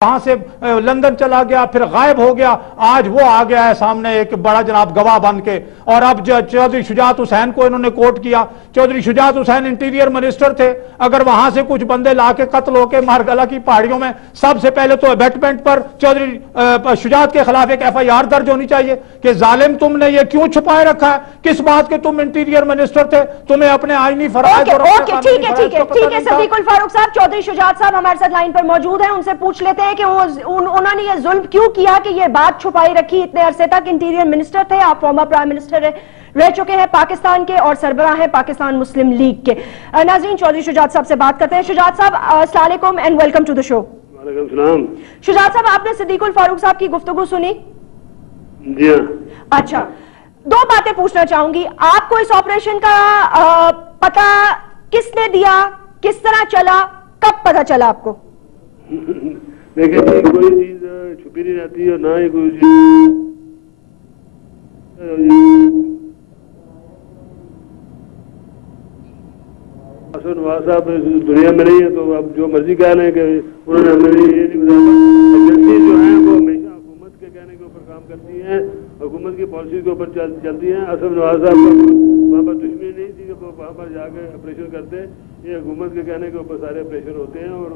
वहां से लंदन चला गया, फिर गायब हो गया। आज वो आ गया है सामने एक बड़ा जनाब गवाह बन के। और अब चौधरी शुजात हुसैन को इन्होंने कोर्ट किया। चौधरी शुजात हुसैन इंटीरियर मिनिस्टर थे। अगर वहां से कुछ बंदे लाके कत्ल होके मारगला की पहाड़ियों में, सबसे पहले तो अबेटमेंट पर चौधरी शुजात के खिलाफ एक FIR दर्ज होनी चाहिए कि जालिम तुमने ये क्यों छुपाए रखा है, किस बात के तुम इंटीरियर मिनिस्टर थे, तुम्हें अपने आईनी फराइज। ठीक है सदीकुल फारूक साहब, चौधरी शुजात साहब हमारे साथ लाइन पर मौजूद है, उनसे पूछ लेते हैं कि उन्होंने ये जुल्म क्यों किया कि ये बात छुपाई रखी इतने अरसे तक। इंटीरियर मिनिस्टर थे आप, फॉर्मर प्राइम मिनिस्टर रह चुके हैं पाकिस्तान के और सरबराह हैं पाकिस्तान मुस्लिम लीग के। नाज़रीन, चौधरी शुजात साहब से बात करते हैं। शुजात साहब, अस्सलाम वालेकुम and welcome to the show. वालेकुम सलाम। शुजात साहब, आपने सदीकुल फारूक साहब की गुफ्तगू सुनी? जी हाँ। अच्छा, दो बातें पूछना चाहूंगी। आपको इस ऑपरेशन का पता किसने दिया, किस तरह चला, कब पता चला आपको? देखिए जी, कोई चीज छुपी नहीं रहती और ना ही कोई चीज नवाज साहब दुनिया में नहीं है, तो अब जो मर्जी कह लें कि उन्होंने हमें ये नहीं बताया। एजेंसी जो है वो हमेशा हुकूमत के कहने के ऊपर काम करती हैं, हुकूमत की पॉलिसी के ऊपर चलती हैं। असद नवाज साहब को वहाँ पर दुश्मनी नहीं थी कि वो वहाँ पर जाकर ऑपरेशन करते। ये हुकूमत के कहने के ऊपर सारे ऑपरेशन होते हैं। और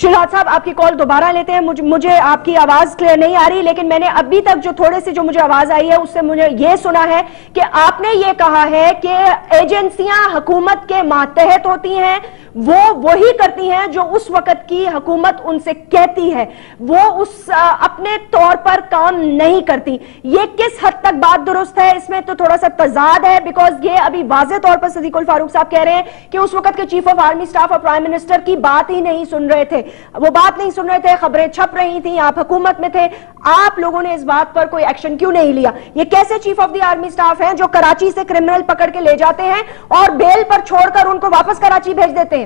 शुजात साहब, आपकी कॉल दोबारा लेते हैं। मुझे आपकी आवाज क्लियर नहीं आ रही, लेकिन मैंने अभी तक जो थोड़े से जो मुझे आवाज आई है उससे मुझे ये सुना है कि आपने ये कहा है कि एजेंसियां हुकूमत के मातहत होती हैं, वो वही करती हैं जो उस वक्त की हुकूमत उनसे कहती है, वो उस अपने तौर पर काम नहीं करती। ये किस हद तक बात दुरुस्त है? इसमें तो थोड़ा सा तजाद है, बिकॉज ये अभी वाज़ेह तौर पर सदीकुल फारूक साहब कह रहे हैं कि उस वक्त के चीफ ऑफ आर्मी स्टाफ और प्राइम मिनिस्टर की बात ही नहीं सुन रहे थे, वो बात नहीं सुन रहे थे, खबरें छप रही थी, आप हुकूमत में थे, आप लोगों ने इस बात पर कोई एक्शन क्यों नहीं लिया? ये कैसे chief of the army staff हैं जो कराची से क्रिमिनल पकड़ के ले जाते हैं और बेल पर छोड़कर उनको वापस कराची भेज देते हैं?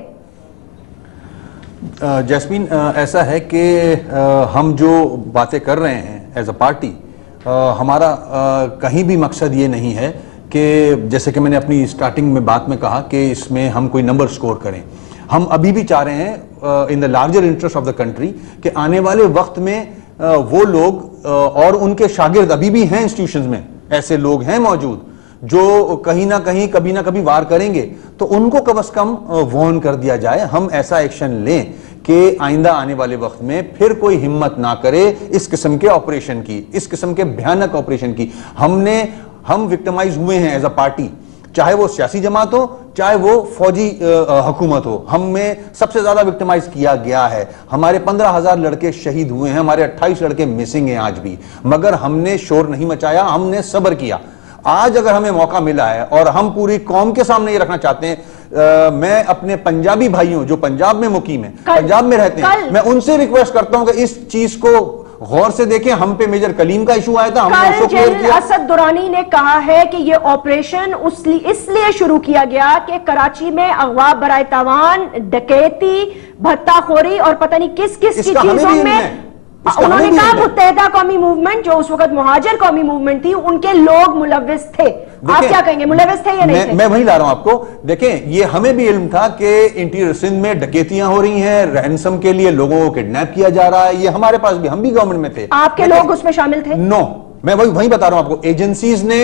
जैस्मीन, ऐसा है कि हम जो बातें कर रहे हैं एज अ पार्टी, हमारा कहीं भी मकसद ये नहीं है कि जैसे कि मैंने अपनी स्टार्टिंग में बात में कहा कि इसमें हम कोई नंबर स्कोर करें। हम अभी भी चाह रहे हैं in the larger interest of the country कि आने वाले वक्त में वो लोग और उनके शागिर्द अभी भी हैं इंस्टीट्यूशंस में, ऐसे लोग हैं मौजूद जो कहीं ना कहीं कभी ना कभी वार करेंगे, तो उनको कम से कम वार्न कर दिया जाए। हम ऐसा एक्शन लें कि आइंदा आने वाले वक्त में फिर कोई हिम्मत ना करे इस किस्म के ऑपरेशन की, इस किस्म के भयानक ऑपरेशन की। हम विक्टिमाइज हुए हैं एज अ पार्टी, चाहे वो सियासी जमात हो, चाहे वो फौजी हुकूमत हो। हमें सबसे ज्यादा विक्टिमाइज किया गया है। हमारे 15,000 लड़के शहीद हुए हैं, हमारे 28 लड़के मिसिंग हैं आज भी, मगर हमने शोर नहीं मचाया, हमने सब्र किया। आज अगर हमें मौका मिला है और हम पूरी कौम के सामने ये रखना चाहते हैं, मैं अपने पंजाबी भाइयों जो पंजाब में मुकीम है, पंजाब में रहते हैं, मैं उनसे रिक्वेस्ट करता हूं कि इस चीज को गौर से देखें। हम पे मेजर कलीम का इशू आया था, हमने उसको क्लियर किया। असद दुरानी ने कहा है कि ये ऑपरेशन इसलिए शुरू किया गया कि कराची में अगवा, बराए तावान, डकैती, भत्ताखोरी और पता नहीं किस किस की चीजों में उन्होंने कहा मुत्तहिदा कौमी मूवमेंट जो उस वक्त मुहाजिर कौमी मूवमेंट थी, उनके लोग मुलव्विस थे। आप क्या कहेंगे, मुलव्विस थे या नहीं थे? मैं वही ला रहा हूं आपको। देखें, ये हमें भी इल्म था कि इंटीरियर सिंध में डकैतियां हो रही हैं, रैनसम के लिए लोगों को किडनैप किया जा रहा है, ये हमारे पास भी, हम भी गवर्नमेंट में थे। आपके लोग उसमें शामिल थे? नो, मैं वही बता रहा हूं आपको। एजेंसीज ने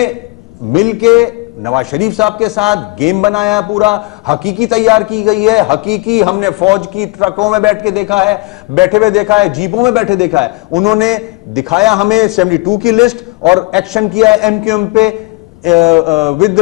मिलके नवाज शरीफ साहब के साथ गेम बनाया, पूरा हकीकी तैयार की गई है, हकीकी। हमने फौज की ट्रकों में बैठ के देखा है, बैठे हुए देखा है, जीपों में बैठे देखा है। उन्होंने दिखाया हमें 72 की लिस्ट और एक्शन किया है MQM पे विद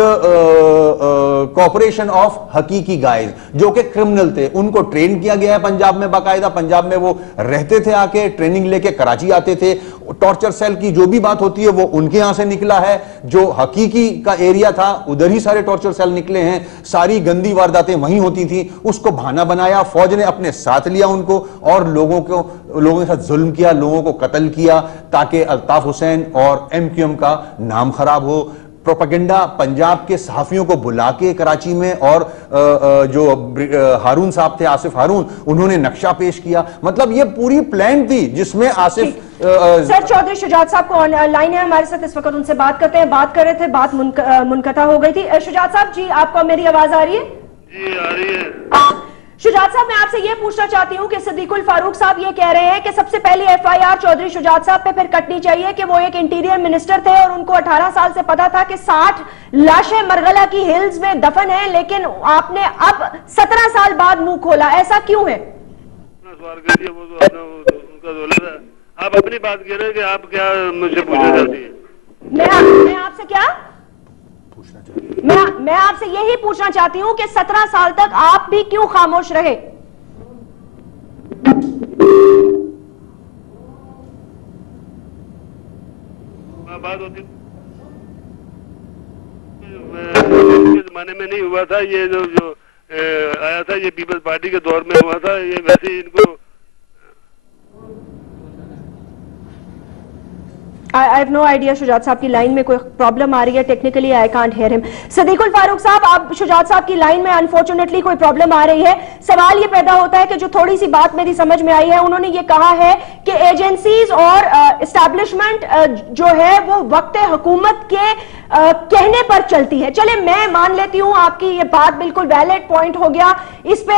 कॉपरेशन ऑफ हकीकी गाइज जो कि क्रिमिनल थे। उनको ट्रेन किया गया है पंजाब में, बाकायदा पंजाब में वो रहते थे, आके ट्रेनिंग लेके कराची आते थे। टॉर्चर सेल की जो भी बात होती है वो उनके यहां से निकला है। जो हकीकी का एरिया था उधर ही सारे टॉर्चर सेल निकले हैं, सारी गंदी वारदातें वहीं होती थी। उसको बहाना बनाया, फौज ने अपने साथ लिया उनको और लोगों के साथ जुल्म किया, लोगों को कत्ल किया ताकि अल्ताफ हुसैन और MQM का नाम खराब हो। प्रोपेगेंडा पंजाब के सहाफियों को बुला के कराची में, और जो हारून साहब थे, आसिफ हारून, उन्होंने नक्शा पेश किया। मतलब ये पूरी प्लान थी जिसमें आसिफ सर चौधरी शुजात साहब को लाइन है हमारे साथ इस वक्त, उनसे बात करते हैं। बात कर रहे थे, बात मुनकता हो गई थी। शुजात साहब जी, आपको मेरी आवाज आ रही है? जी आ रही है। शुजात साहब, मैं आपसे ये पूछना चाहती हूँ कि सदीकुल फारूक साहब ये कह रहे हैं कि सबसे पहले एफआईआर चौधरी शुजात साहब पे फिर कटनी चाहिए कि वो एक इंटीरियर मिनिस्टर थे और उनको 18 साल से पता था कि 60 लाशें मरगला की हिल्स में दफन हैं, लेकिन आपने अब 17 साल बाद मुंह खोला, ऐसा क्यों है? सवाल कर दिया, वो तो उनका दौलत है। आप अपनी बात कह रहे हैं कि आप क्या मुझसे पूछना चाहती हैं? मैं आपसे क्या मैं आपसे यही पूछना चाहती हूं कि 17 साल तक आप भी क्यों खामोश रहे? बात होती जमाने में नहीं हुआ था, ये जो आया था ये पीपल्स पार्टी के दौर में हुआ था, ये वैसे ही इनको I have no idea। Shujaat साहब की लाइन में कोई प्रॉब्लम आ रही है, technically I can't hear him. Sadiqul Farooq sahab, आप शुजात साहब की लाइन में अनफॉर्चुनेटली कोई प्रॉब्लम आ रही है। सवाल ये पैदा होता है कि जो थोड़ी सी बात मेरी समझ में आई है, उन्होंने ये कहा है कि एजेंसीज और एस्टैब्लिशमेंट जो है वो वक्त हुकूमत के कहने पर चलती है। चले मैं मान लेती हूं आपकी ये बात बिल्कुल वैलिड पॉइंट हो गया, इस पे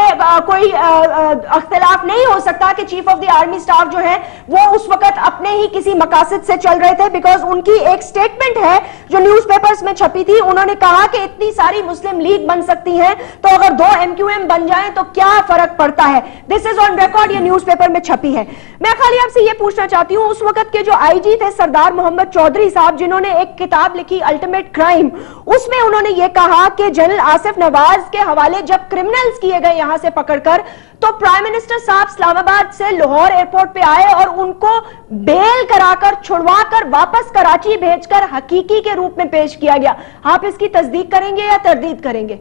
कोई अख्तिलाफ नहीं हो सकता कि chief of the army staff जो है वो उस वक्त अपने ही किसी मकासद से चल रहे थे, बिकॉज उनकी एक स्टेटमेंट है जो न्यूज़पेपर्स में छपी थी। उन्होंने कहा कि इतनी सारी मुस्लिम लीग बन सकती है तो अगर 2 MQM बन जाएं तो क्या फर्क पड़ता है। दिस इज ऑन रिकॉर्ड, ये न्यूज़पेपर में छपी है। मैं खाली आपसे ये पूछना चाहती हूं, उस वक्त के जो आईजी थे सरदार मोहम्मद चौधरी साहब, जिन्होंने एक किताब लिखी अल्टीमेट क्राइम, उसमें उन्होंने ये कहा कि जनरल आसिफ नवाज के हवाले जब क्रिमिनल्स किए गए यहां से पकड़कर, तो प्राइम मिनिस्टर साहब इस्लामाबाद से लाहौर एयरपोर्ट पे आए और उनको बेल कराकर छुड़वाकर वापस कराची भेजकर हकीकी के रूप में पेश किया गया। आप इसकी तस्दीक करेंगे या तरदीद करेंगे?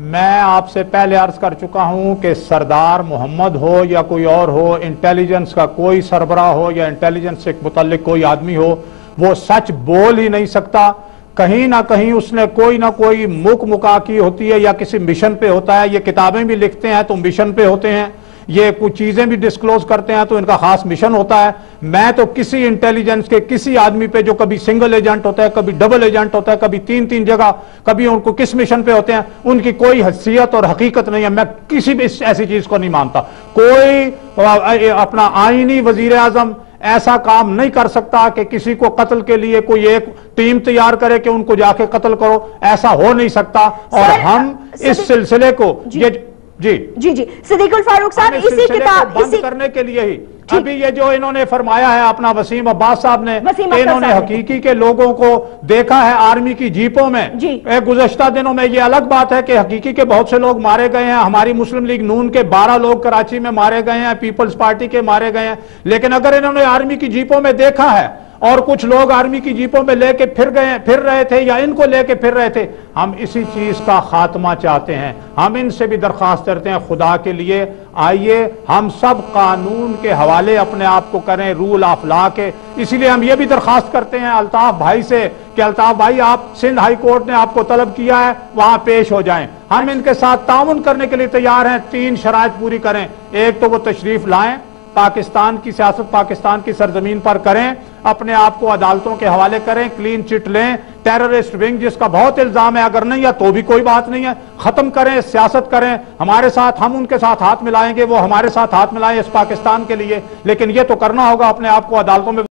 मैं आपसे पहले अर्ज कर चुका हूं कि सरदार मोहम्मद हो या कोई और हो, इंटेलिजेंस का कोई सरबराह हो या इंटेलिजेंस से मुतल्लिक कोई आदमी हो, वो सच बोल ही नहीं सकता। कहीं ना कहीं उसने कोई ना कोई मुका की होती है या किसी मिशन पे होता है। ये किताबें भी लिखते हैं तो मिशन पे होते हैं, ये कुछ चीजें भी डिस्क्लोज करते हैं तो इनका खास मिशन होता है। मैं तो किसी इंटेलिजेंस के किसी आदमी पे जो कभी सिंगल एजेंट होता है, कभी डबल एजेंट होता है, कभी 3-3 जगह, कभी उनको किस मिशन पे होते हैं, उनकी कोई हैसियत और हकीकत नहीं है। मैं किसी भी ऐसी चीज को नहीं मानता। कोई अपना आईनी वजीर आजम ऐसा काम नहीं कर सकता कि किसी को कत्ल के लिए कोई एक टीम तैयार करे कि उनको जाके कत्ल करो, ऐसा हो नहीं सकता। और हम इस सिलसिले को जी सदीकुल फारूक साहब, इसी किताब बंद करने के लिए ही अभी ये जो इन्होंने फरमाया है अपना वसीम अब्बास साहब ने, इन्होंने हकीकी के लोगों को देखा है आर्मी की जीपों में। गुज़श्ता दिनों में ये अलग बात है कि हकीकी के बहुत से लोग मारे गए हैं, हमारी मुस्लिम लीग नून के 12 लोग कराची में मारे गए हैं, पीपल्स पार्टी के मारे गए हैं। लेकिन अगर इन्होंने आर्मी की जीपों में देखा है और कुछ लोग आर्मी की जीपों में लेके फिर रहे थे या इनको लेके फिर रहे थे, हम इसी चीज का खात्मा चाहते हैं। हम इनसे भी दरखास्त करते हैं, खुदा के लिए आइए हम सब कानून के हवाले अपने आप को करें, रूल ऑफ लॉ के। इसीलिए हम ये भी दरखास्त करते हैं अल्ताफ भाई से कि अल्ताफ भाई, आप सिंध हाई कोर्ट ने आपको तलब किया है, वहां पेश हो जाएं। हम इनके साथ ताउन करने के लिए तैयार हैं। 3 शराइत पूरी करें। एक तो वो तशरीफ लाएं, पाकिस्तान की सियासत पाकिस्तान की सरजमीन पर करें, अपने आप को अदालतों के हवाले करें, क्लीन चिट लें। टेररिस्ट विंग जिसका बहुत इल्जाम है, अगर नहीं है तो भी कोई बात नहीं है, खत्म करें, सियासत करें हमारे साथ, हम उनके साथ हाथ मिलाएंगे, वो हमारे साथ हाथ मिलाएं इस पाकिस्तान के लिए। लेकिन ये तो करना होगा अपने आप को अदालतों में